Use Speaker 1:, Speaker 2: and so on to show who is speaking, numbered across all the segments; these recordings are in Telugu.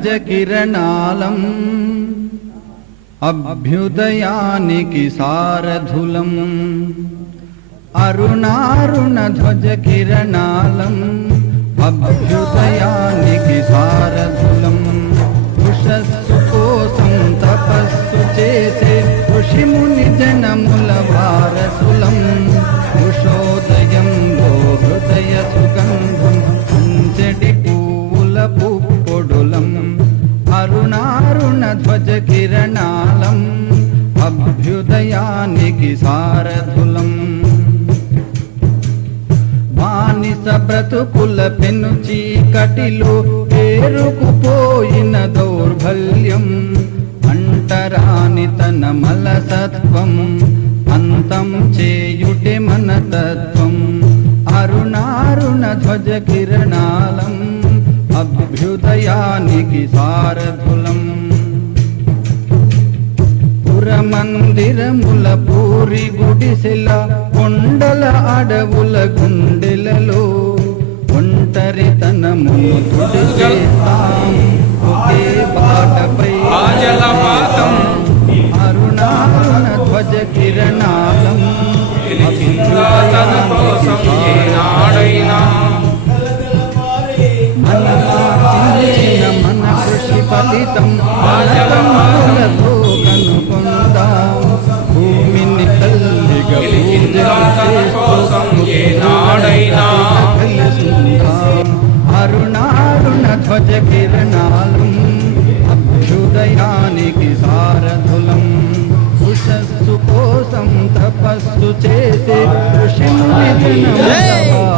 Speaker 1: అరుణారుణధ్వజకిరణాలం అభ్యుదయానికి సారథులం అరుణారుణధ్వజకిరణాలం అభ్యుదయానికి సారథులం ఉషస్సు కోసం తపస్సు చేసే ఋషిముని జనముల సారథులం బానిస బ్రతుకుల పెను చీకటిలో పేరుకుపోయిన దౌర్బల్యం అంటరాని తన మలసత్వం అంతం చేయుటే మన తత్వం. అరుణారుణ ధ్వజ కిరణాలం అభ్యుదయానికి సారథులం. పురమందిరముల పూరి గుడిసెల కొండల అడవుల గుండెలలో ఒంటరితనమును తుడిచేస్తాం. ఒకే బాటపై అరుణారుణ ధ్వజ కిరణాలం.
Speaker 2: కోసం ఏనాడైనా
Speaker 1: మన కృషి ఫలితం మనకంతులతో
Speaker 3: 예!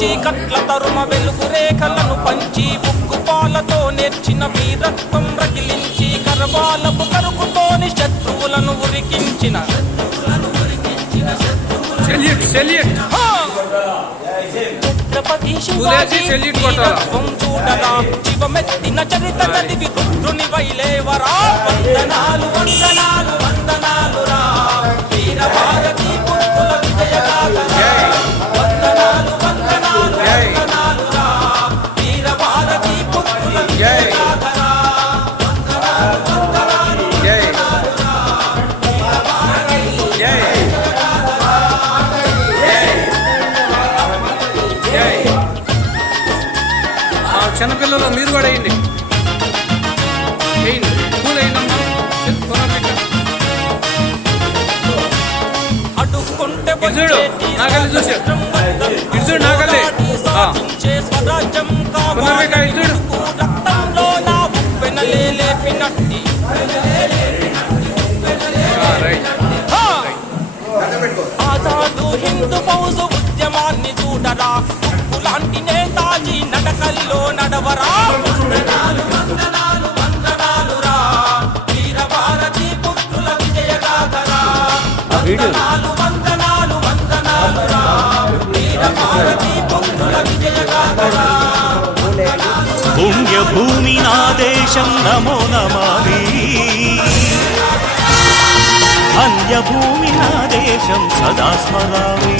Speaker 3: చీకట్ల తరుమ వెలుగు రేఖలను పంచి ఉక్కు పాలతో నేర్చిన వీరత్వం రగిలించి కరవాలపు కరుకుతోని శత్రువులను ఉరికించిన! ఛత్రపతి శివాజీ? వీరత్వం చూడరా శివమెత్తిన చరిత చదివి రుద్రుని వైలేవరా వందనాలు.
Speaker 2: చిన్నపిల్లలు మీరు కూడా వేయండి. వేయండి. పూలు వేయండి
Speaker 3: అడుక్కుంటే
Speaker 2: ఇటు చూడు,
Speaker 3: వచ్చేటి
Speaker 2: నాగల్లి చూసి.
Speaker 3: స్వాతంత్రం వద్దను
Speaker 2: ఇటు చూడు, పునర్విక, ఇటు!
Speaker 3: ఆజాదు హిందూ ఫౌజు ఉద్యమాన్ని చూడరా. ఉప్పు లాంటి నేతాజీ నడకల్లో నడవరా.
Speaker 4: పుణ్యభూమి నా దేశం నమో నమామి. అన్యభూమి నా దేశం సదా స్మరామి.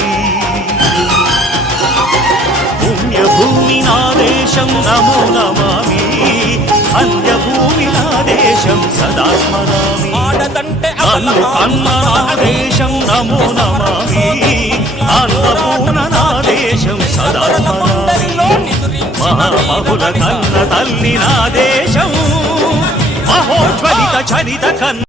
Speaker 4: దేశం సదా స్మరామి.
Speaker 3: ఆడదంటే
Speaker 4: నన్ను కన్న నా దేశం నమో నమామి. అన్నపూర్ణ నా దేశం సదా స్మరామి. మహాబహుల కన్న తల్లి నా దేశం మహోజ్వలిత చరిత కన్న